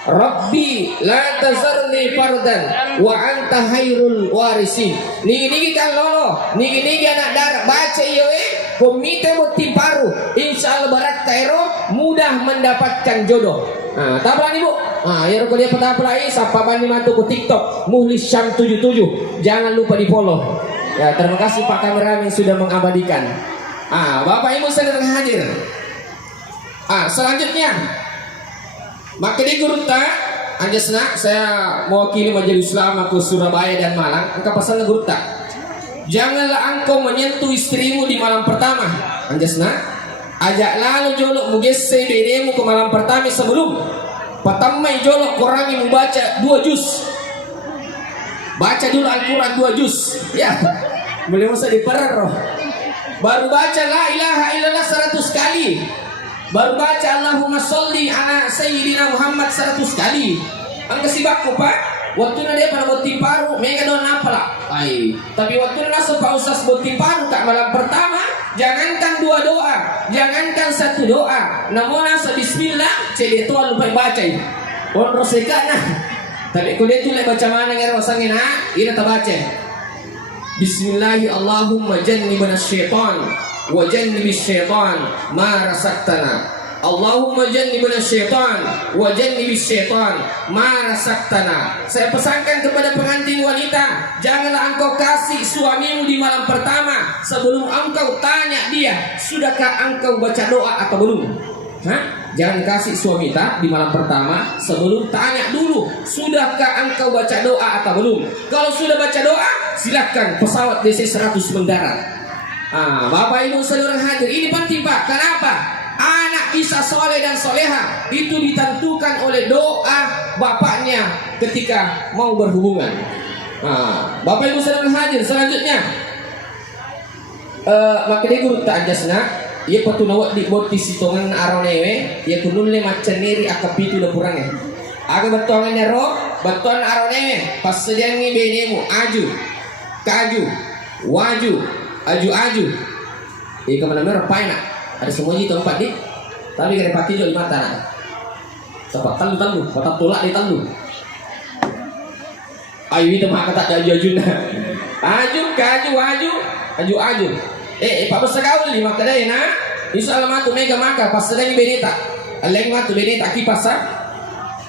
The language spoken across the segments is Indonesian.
Rabbi la tazarni fardan wa anta khairul warisin. Niki kan lolo, niki anak darah baca iyo komite mutim paru. Insyaallah barat kairo mudah mendapatkan jodoh. Nah, tabrak nih Bu. Nah, ya kalau dia petapelai sapa bani mantu ku TikTok Muhlis Syam 77. Jangan lupa di-follow. Ya, terima kasih Pak kameramen yang sudah mengabadikan. Bapak Ibu sedang hadir. Selanjutnya maka di Gurta Anjasna, saya mewakili Majelis Ulama ke Surabaya dan Malang. Engkau pesan Gurta, janganlah engkau menyentuh istrimu di malam pertama. Anjasna, ajak lalu jolok mugesse bedemu ke malam pertama sebelum patamai jolok kurangi membaca 2 juz. Baca dulu Al-Quran 2 juz. Ya, boleh usah diperer roh. Baru baca la ilaha illallah 100 kali. Baru baca Allahumma sholli ala sayyidina Muhammad 100 kali. Ang kasibak Pak, waktu na dia pada boti paru, mega don apa ay. Tapi waktu na nasa pausas boti paru tak malam pertama, jangankan 2 doa, jangankan 1 doa. Namun nasa bismillah, cedek tu lupa baca. On roseka nah. Tapi kalau dia tu baca mana ngero sangin ina ta baca. Bismillahi Allahumma jannibna syaitan wa jannibis syaitan ma rasaktana. Allahumma jannibna syaitan wa jannibis syaitan ma rasaktana. Saya pesankan kepada pengantin wanita, janganlah engkau kasih suamimu di malam pertama sebelum engkau tanya dia, sudahkah engkau baca doa atau belum? Jangan kasih suami di malam pertama sebelum tanya dulu, sudahkah engkau baca doa atau belum? Kalau sudah baca doa, silakan pesawat DC-100 mendarat. Bapak Ibu saudara hadir, ini penting Pak. Kenapa? Anak bisa soleh dan soleha itu ditentukan oleh doa bapaknya ketika mau berhubungan. Bapak Ibu saudara hadir, selanjutnya maka dia guru tak ajasna. Ia patuna di bot sitongan aronewe, ia kunun le maceniri akapitu da purangnya. Aga batongan ro, baton aronewe, pas sediangi benemu aju, kaju, waju, aju. Ika mana merah paina. Ada semua itu tempat di. Tapi kena pakai jo di mata. Cepat talu, patap tolak di talu. Ayo itu mah kata aju-ajuna. Aju, kaju, aju. Pak Besagaul lima kedai na. Insyaallah matu mega maka pas sedang beneta. Aleng matu beneta ki pasar.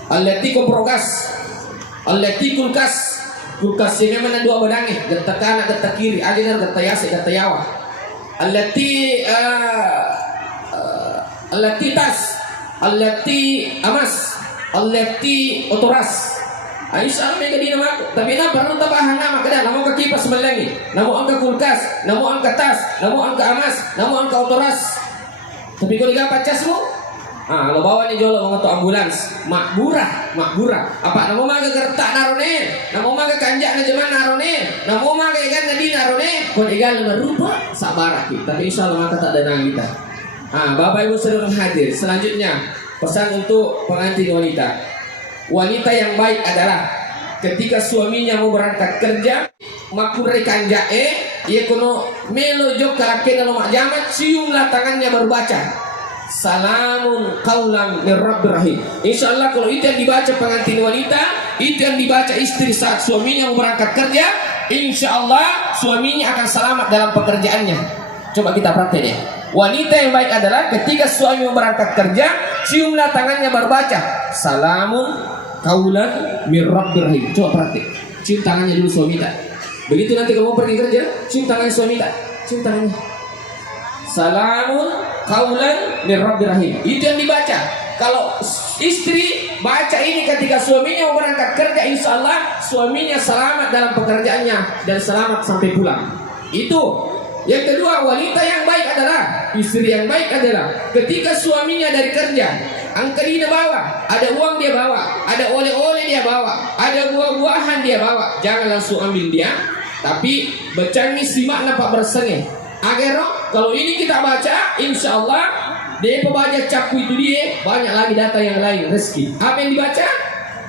Alati komprogas. Alati kulkas. Kulkas ini mana 2 badangi, geta kanan geta kiri, ajenar geta yase geta yawa. Alati alati tas. Alati amas. Alati otoras. Insyaallah mega di nama aku. Tapi na perlu tambahan nama kada, namu ka kipas melengi, namu angka kulkas, namu angka tas, namu angka amas, namu angka otoras. Tapi kalau diga pacasmu, lo bawa nih jolo mengoto ambulans, makburah. Apa namu maga gertak narone, namu maga kanjak na jaman narone, namu maga ikan nadi narone, kon igal merupa sabar kita. Tapi insyaallah maka tak ada nang kita. Bapak Ibu saudara hadir. Selanjutnya pesan untuk pengantin wanita. Wanita yang baik adalah ketika suaminya mau berangkat kerja, makure kanjae, ia kono melo jok karakena lo mak jamat, ciumlah tangannya baru baca. Salamun qaulan mir rabbir rahim. Insyaallah kalau itu yang dibaca pengantin wanita, itu yang dibaca istri saat suaminya mau berangkat kerja, insyaallah suaminya akan selamat dalam pekerjaannya. Coba kita praktek ya. Wanita yang baik adalah ketika suami mau berangkat kerja, ciumlah tangannya baru baca. Salamun qaulan mir rabbir rahim. Coba praktek. Cium tangannya dulu suami tak. Begitu nanti kamu pergi kerja, cium tangan suami tak. Cium tangannya. Salamun qaulan mir rabbir rahim. Itu yang dibaca. Kalau istri baca ini ketika suaminya mau berangkat kerja, insyaallah suaminya selamat dalam pekerjaannya dan selamat sampai pulang. Itu. Yang kedua, wanita yang baik adalah, istri yang baik adalah ketika suaminya dari kerja, angka dia bawa, ada uang dia bawa, ada oleh-oleh dia bawa, ada buah-buahan dia bawa, jangan langsung ambil dia, tapi becangi simak nampak bersengih. Agar kalau ini kita baca, insyaallah dia pembaca capu itu dia banyak lagi data yang lain rezeki. Apa yang dibaca?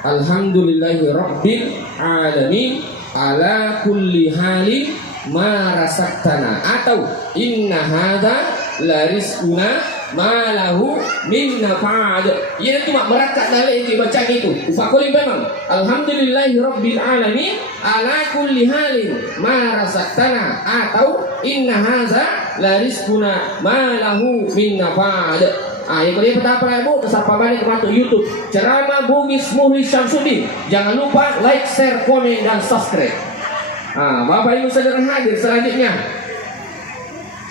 Alhamdulillahi rabbil alamin ala kulli halin ma rasaktana, atau inna hadza la rizquna ma lahu min nafad. Ia cuma merakat dalil itu baca gitu. Faqul memang alhamdulillahi rabbil alamin ala kulli halin ma rasaktana atau inna haza la rizquna ma lahu min nafad. Yang kedua pertama ya Bu, tersapa balik ke YouTube ceramah Bugis Muhlis Syamsuddin. Jangan lupa like, share, komen dan subscribe. Bapak Ibu saudara hadir, selanjutnya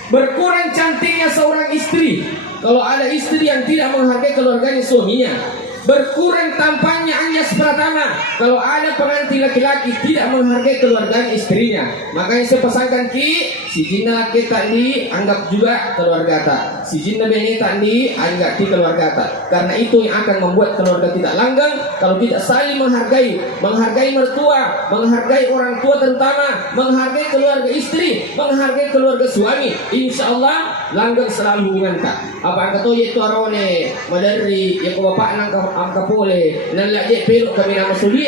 berkurang cantiknya seorang istri kalau ada istri yang tidak menghargai keluarganya suaminya. Berkurang tampaknya Anjas Pratama kalau ada pengantin laki-laki tidak menghargai keluarga istrinya. Makanya saya pesankan Ki, si Jinna kita ini anggap juga keluarga ta. Si Jinna bene tak ni anggap di keluarga ta. Karena itu yang akan membuat keluarga tidak langgeng kalau tidak saling menghargai mertua, menghargai orang tua terutama, menghargai keluarga istri, menghargai keluarga suami. Insya Allah langgeng selalu hubungan ta. Apa ang katuya itu arone madari yang ko bapak nang ang kapole nalagye pero kami na masuli.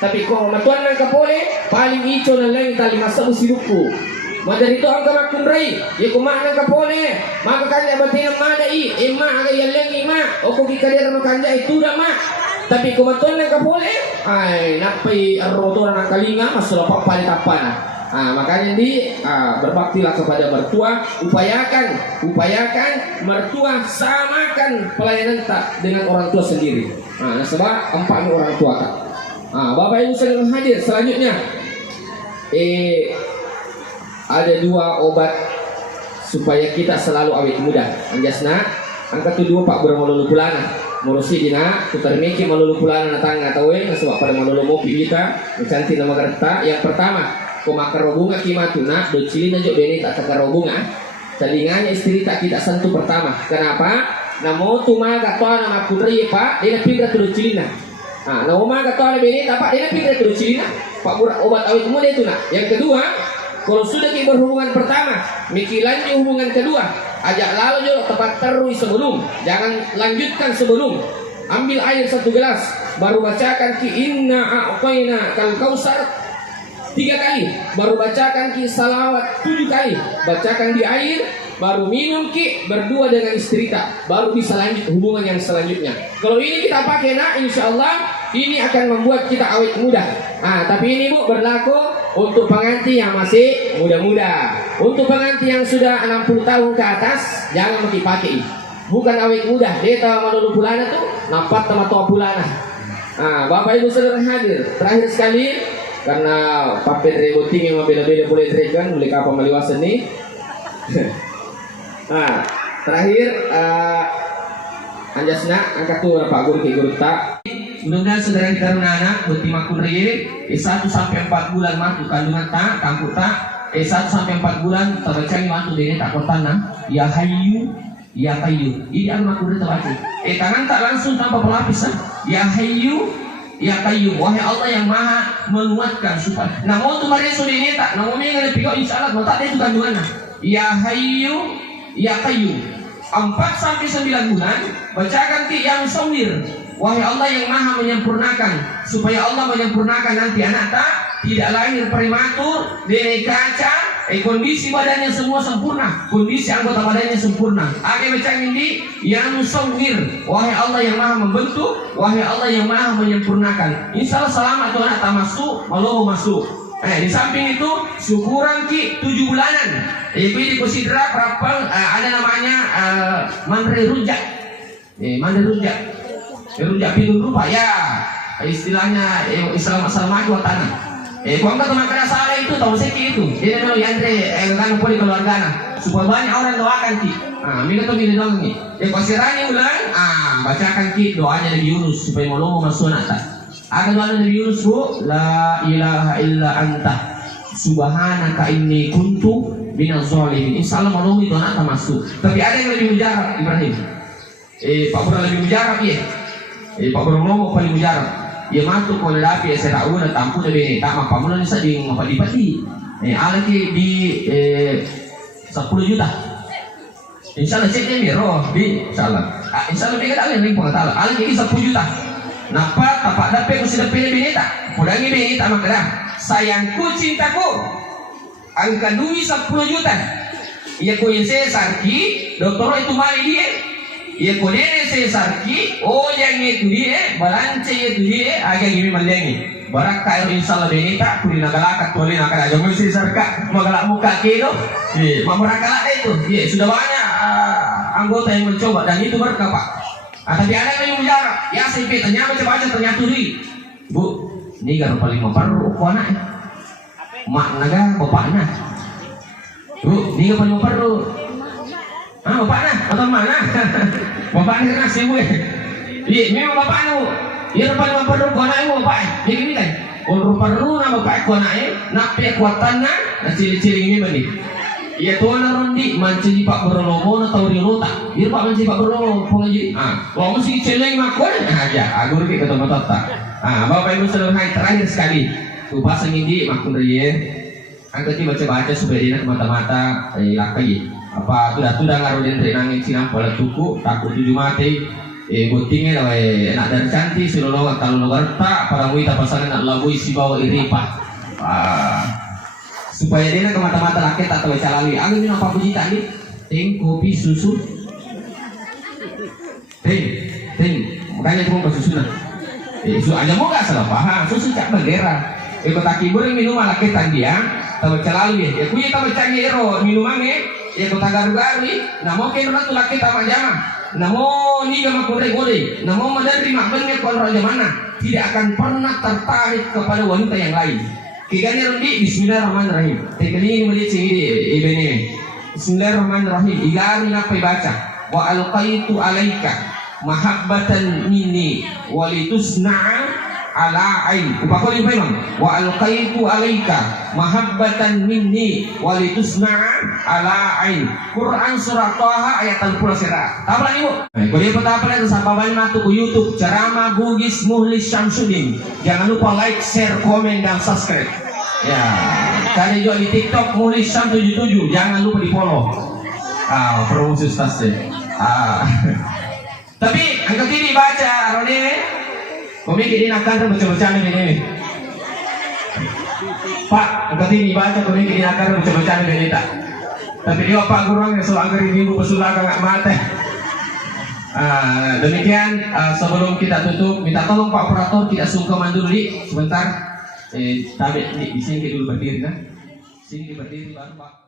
Tapi kung matuan ng kapole paling ito na lang tali masa usiruko. Madari to ang kamakundray ye kumaan ng kapole makakanya batin ang madai ima agay lang ima o kung ikadir makanja itu da ma. Tapi kung matuan ng kapole ay napay arroto na ng kalinga masulapak palitapan. Makanya berbaktilah kepada mertua, upayakan mertua samakan pelayanan tak dengan orang tua sendiri. Sebab empat orang tua tak. Bapak Ibu sedang hadir. Selanjutnya, ada dua obat supaya kita selalu awet muda. Anjasna, angka kedua Pak Bermalulu Pulana. Ngurusi dina, putar miki malulu Pulana natang ngatawe, sebab pada malulu mopi kita, mencantik nama gerta. Yang pertama, kumakarobunga kimatuna do cilina jo beni tak takarobunga telinganya istri tak kita sentuh pertama. Kenapa? Namo tuma gatona nama putri Pak dia pindah ke do cilina. Namo ma gatona beni tak Pak dia pindah ke do cilina. Pak burak obat awet muda itu nak. Yang kedua, kalau sudah kita berhubungan pertama, mikilannya hubungan kedua, ajak lalu jo tempat terus sebelum, jangan lanjutkan sebelum. Ambil air 1 gelas, baru bacakan ki inna a'tayna kal kausar 3 kali, baru bacakan Ki salawat 7 kali, bacakan di air, baru minum Ki berdua dengan istri tak, baru bisa lanjut hubungan yang selanjutnya. Kalau ini kita pakai nak, insya Allah ini akan membuat kita awet muda. Tapi ini Bu berlaku untuk pengantin yang masih muda-muda. Untuk pengantin yang sudah 60 tahun ke atas, jangan pakai. Bukan awet muda, dia tahu malulu pulana tuh, nampak sama tua pulana. Bapak Ibu saudara hadir, terakhir sekali. Karena papen reboting yang beda-beda boleh terikan boleh kapal meliwasan nih. Terakhir Anjasna angkat tuh Pak Guru Ki Guru tak. Mudah-mudahan saudara kita anak bertima kunri 1 sampai 4 bulan matu kandungan tak kampung tak 1 sampai 4 bulan terbaca matu dene tak kotana ya hayyu ya qayyu. Ini anak kunri terbaca. Tangan tak langsung tanpa pelapis ya hayyu ya kayu, wahai Allah yang maha menguatkan supaya. Namun tu mari sudah ini tak, namun ini yang lebih kau insya Allah tak ada itu kandungan. Ya hayu, ya kayu. 4 sampai 9 bulan bacakan Ki yang sawir. Wahai Allah yang maha menyempurnakan supaya Allah menyempurnakan nanti anak tak tidak lahir prematur, dari kaca. Kondisi badannya semua sempurna, kondisi anggota badannya sempurna. Akhir baca ini yang musawwir, wahai Allah yang maha membentuk, wahai Allah yang maha menyempurnakan. Insya Allah selamat tuh anak tak masuk, malu masuk. Di samping itu syukuran Ki 7 bulanan. Jadi di kusidra berapa ada namanya mandre rujak, mandre rujak, rujak pinun rupa ya istilahnya Islam maju tanah. Kau enggak teman kena salah itu tahu sih itu. Jadi kalau Yandre kan poli keluarga supaya banyak orang doakan Ki. Mila tuh milih dong nih. Kau sirani ulang. Bacakan Ki doanya Nabi Yunus supaya mau masuk nata. Ada doa Nabi Yunus Bu, la ilaha illa anta subhanaka inni kuntu minaz zalimin. Insyaallah mau itu nata masuk. Tapi ada yang lebih mujarab Ibrahim. Pak Bro lebih mujarab ya. Pak Bro ngomong paling mujarab. Dia masuk ke lelapi saya tahu dah tampu dari tak apa mula ni seding apa dipati alaki di 10 juta insyaallah ceknya miro bi insyaallah insyaallah dia tak ada ring pengetahuan alaki 10 juta napa tapak dapat ku sudah pilih binita pudangi binita makanya sayangku cintaku angka duit 10 juta Iya ko ise sarki, doktor itu mali dia. Iya ko nene se sarki, oh yang itu dia, balance itu dia, agak gini malengi. Barak kayo inshallah benita, kuri nagalaka tuloy nakalaga mo si sarka, magalak muka kilo. Iya, mamurakala itu. Iya, sudah banyak anggota yang mencoba dan itu berkah Pak. Tapi ada yang menjara, ya saya tanya baca-baca ternyata duri. Bu, ini gak paling memperlu kau anak. Mak naga bapaknya. Bu, ini gak paling memperlu. Ah, bapaknya atau mana? Bapaknya kena sih bu. Iya, memang bapaknya bu. Iya paling memperlu kau anak bu bapak. Ini gini kan. Kalau perlu nama bapak kau anaknya, nape kuatannya, nah cili-cili ini bani. Iya tuan rondi manci Pak Berlomo na tauri rota. Iya Pak manci Pak Berlomo pengaji. Kalau mesti celeng makon aja. Agur ke ketemu tata. Bapak Ibu saudara terakhir sekali. Tuh pasang ini makun dia. Angkat baca-baca supaya dia mata-mata lakai. Apa sudah ngaruhin renangin sinang pola tuku takut tujuh mati. Guntingnya enak dan cantik silolo kalau logarta para muita pasangan nak lagu isi bawa iripa. Supaya dia ke mata-mata rakyat atau calali. Aku minum apa puji tadi? Teh, kopi, susu. Teh. Makanya cuma susu nah. Susu aja mau nggak salah paham. Susu cak bendera. Ikut takibur minum rakyat tadi ya. Tahu calali. Ya kuya tahu canggih ero minumannya. Ya kota garu-gari. Namo kena tu rakyat sama jama. Namo ni gama kore-kore. Namo madari makbennya kalau raja mana. Tidak akan pernah tertarik kepada wanita yang lain. Kiganya rundi bismillahirrahmanirrahim. Tekali ini melihat sini ibene. Bismillahirrahmanirrahim. Igari apa baca? Wa alqaitu alaika mahabbatan minni walitusna'a ala ain. Upakoli memang. Wa alqaitu alaika mahabbatan minni walitusna'a ala ain. Quran surah Thaha ayat 30 sira. Tapalan ibu. Kalau petapalan itu sampaban matu ke YouTube ceramah Bugis Muhlis Syamsuddin. Jangan lupa like, share, komen dan subscribe. Ya, cari juga di TikTok Muhlis Syam 77. Jangan lupa di follow. Promosi stase. Tapi angkat ini baca Roni. Komik ini akan baca-baca ini. Pak, angkat ini baca komik ini akan baca-baca ini tak. Tapi dia Pak Gurang yang soal angker ini pesulaka nggak mati. Demikian sebelum kita tutup minta tolong Pak Operator tidak sungkeman dulu sebentar. Tapi di sini dulu berdiri kan? Sini berdiri baru Pak.